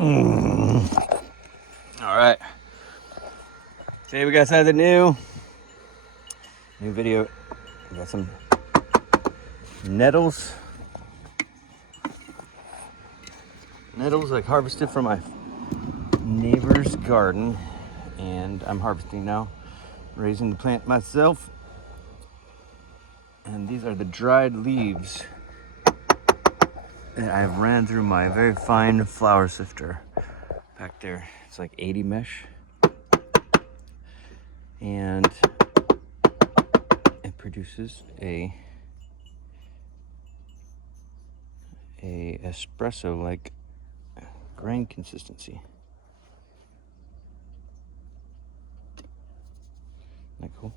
All right. Today we got something new video. We got some nettles. Nettles like harvested from my neighbor's garden, and I'm harvesting now, raising the plant myself. And these are the dried leaves that I've ran through my very fine flour sifter back there. It's like 80 mesh, and it produces a espresso like grain consistency. Isn't that cool?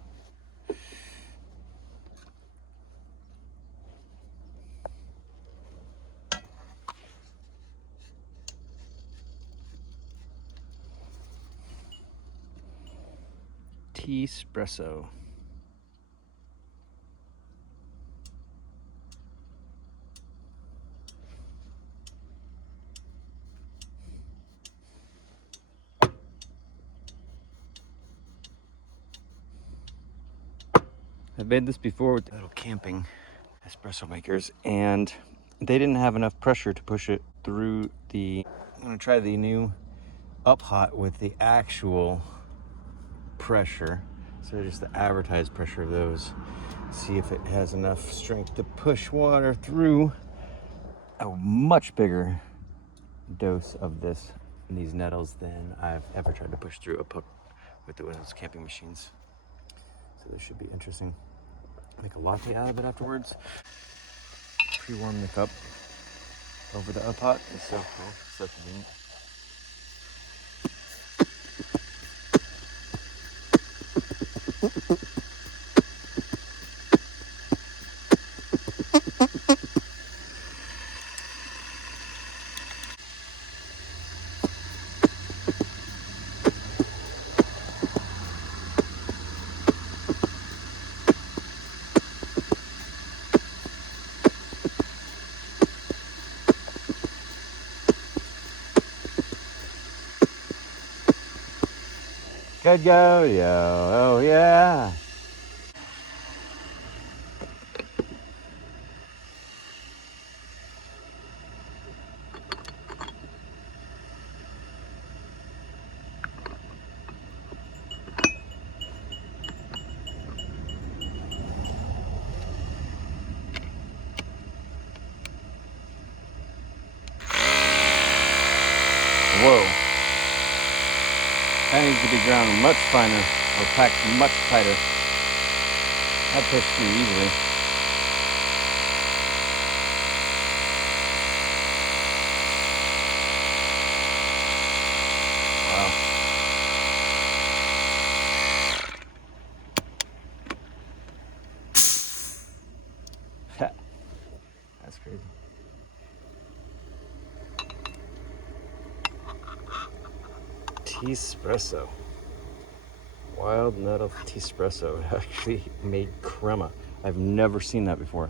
Teaspresso. I've made this before with little camping espresso makers, and they didn't have enough pressure to push it through the... I'm gonna try the new Up Hot with the actual pressure, so just the advertised pressure of those. See if it has enough strength to push water through a much bigger dose of these nettles than I've ever tried to push through a puck with those camping machines. So this should be interesting. Make a latte out of it afterwards. Pre-warm the cup over the Up Hot. It's so cool, so convenient. Good go, yo, oh yeah. Whoa. That needs to be ground much finer or packed much tighter. That pushed through easily. Wow. That's crazy. Teaspresso. Wild nettle Teaspresso. It actually made crema. I've never seen that before.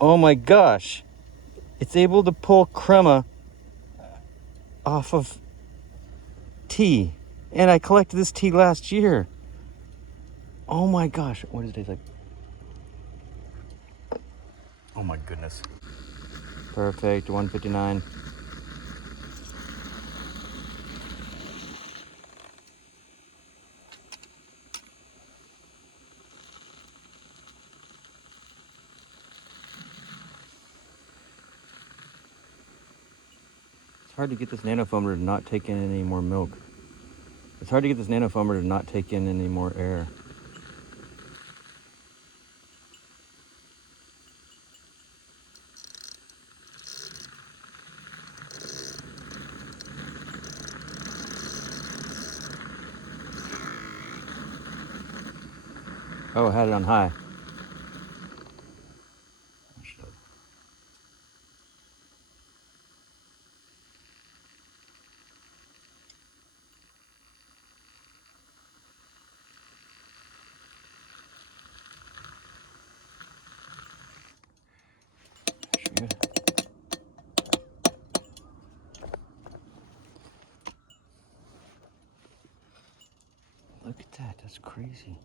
Oh my gosh. It's able to pull crema off of tea. And I collected this tea last year. Oh my gosh. What does it taste like? Oh my goodness. Perfect. 159. It's hard to get this nanofoamer to not take in any more milk. It's hard to get this nanofoamer to not take in any more air. Oh, I had it on high. Look at that, that's crazy.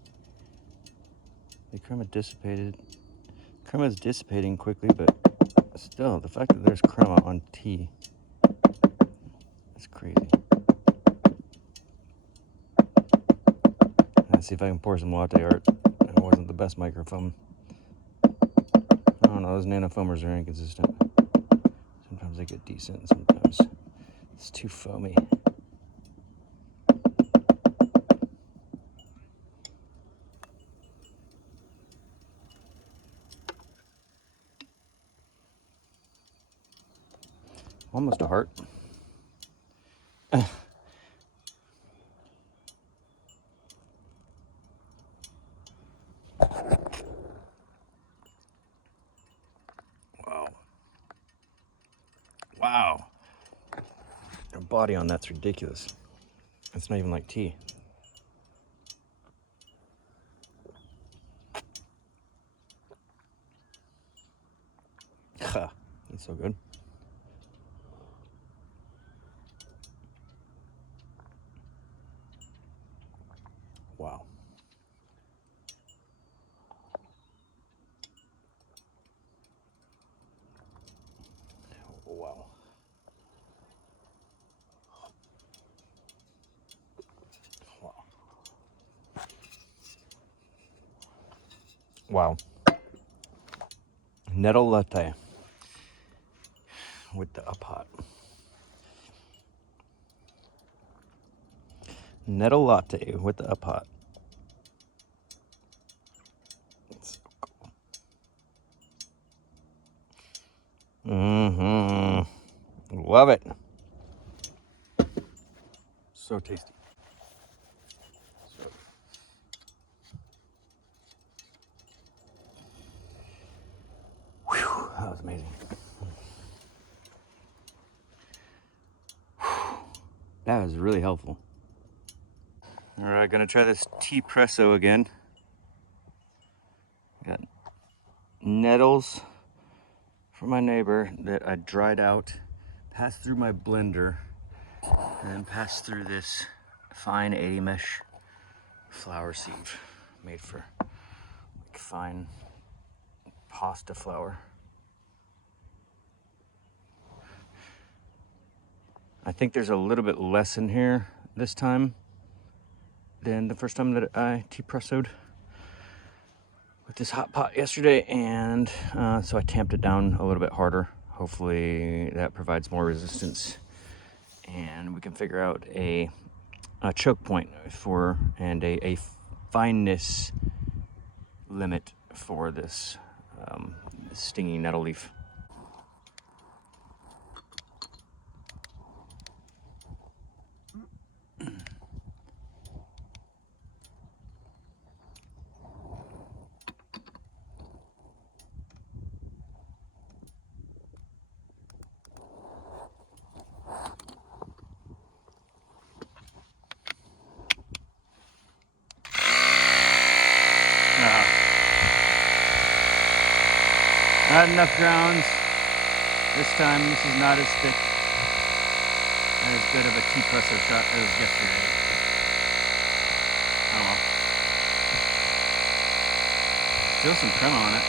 The crema dissipated. Crema is dissipating quickly, but still, the fact that there's crema on tea, that's crazy. Let's see if I can pour some latte art. That wasn't the best microphone. I don't know, those nanofoamers are inconsistent. Sometimes they get decent, sometimes it's too foamy. Almost a heart. Wow. Wow. The body on that's ridiculous. It's not even like tea. Ha, that's so good. Wow. Wow. Wow. Wow. Nettle latte with the up hot. Nettle latte with the up hot. So cool. Love it. So tasty. So. Whew, that was amazing. That was really helpful. All right, gonna try this tea-preso again. Got nettles from my neighbor that I dried out, passed through my blender, and then passed through this fine 80 mesh flour sieve made for like fine pasta flour. I think there's a little bit less in here this time than the first time that I tea-pressoed with this hot pot yesterday, and so I tamped it down a little bit harder. Hopefully that provides more resistance and we can figure out a choke point for and a fineness limit for this stinging nettle leaf. Not enough grounds this time. This is not as thick and as good of a tea-presso shot as yesterday. Oh well. Still some crema on it.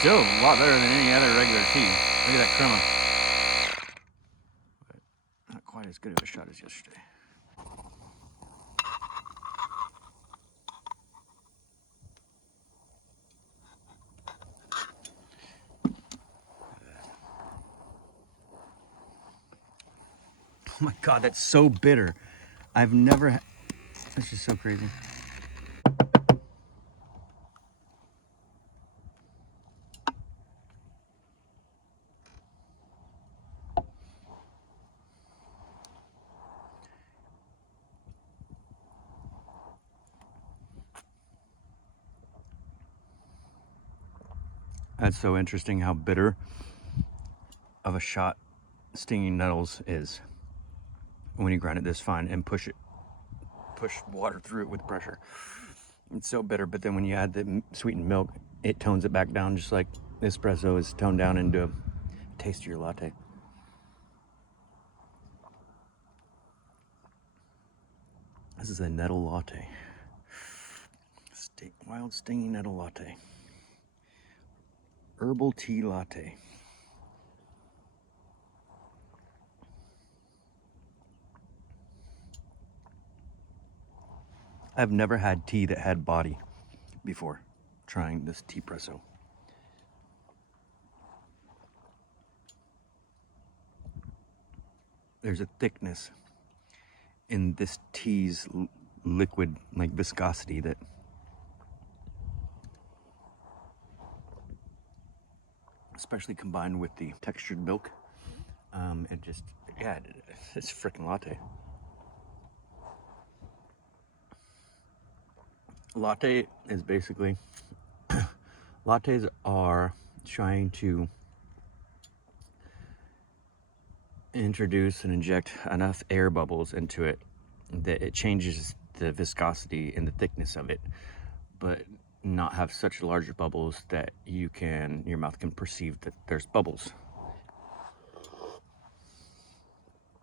Still a lot better than any other regular tea. Look at that crema. But not quite as good of a shot as yesterday. Oh my God, that's so bitter. I've never, that's just so crazy. That's so interesting how bitter of a shot stinging nettles is when you grind it this fine and push water through it with pressure. It's so bitter, but then when you add the sweetened milk, it tones it back down just like espresso is toned down into a tastier latte. This is a nettle latte. Wild stinging nettle latte. Herbal tea latte. I've never had tea that had body before trying this Teaspresso. There's a thickness in this tea's liquid, like viscosity, that especially combined with the textured milk, it just, yeah, it's a freaking latte. Latte is basically, lattes are trying to introduce and inject enough air bubbles into it that it changes the viscosity and the thickness of it, but not have such large bubbles that your mouth can perceive that there's bubbles.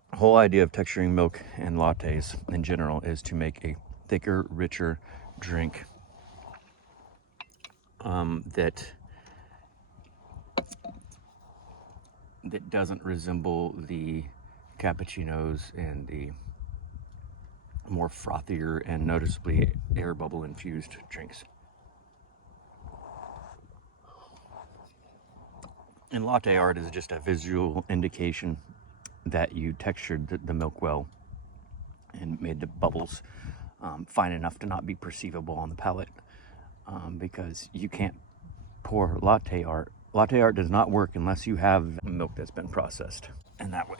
The whole idea of texturing milk and lattes in general is to make a thicker, richer drink that doesn't resemble the cappuccinos and the more frothier and noticeably air bubble infused drinks. And latte art is just a visual indication that you textured the milk well and made the bubbles fine enough to not be perceivable on the palate, because you can't pour latte art. Latte art does not work unless you have milk that's been processed in that way.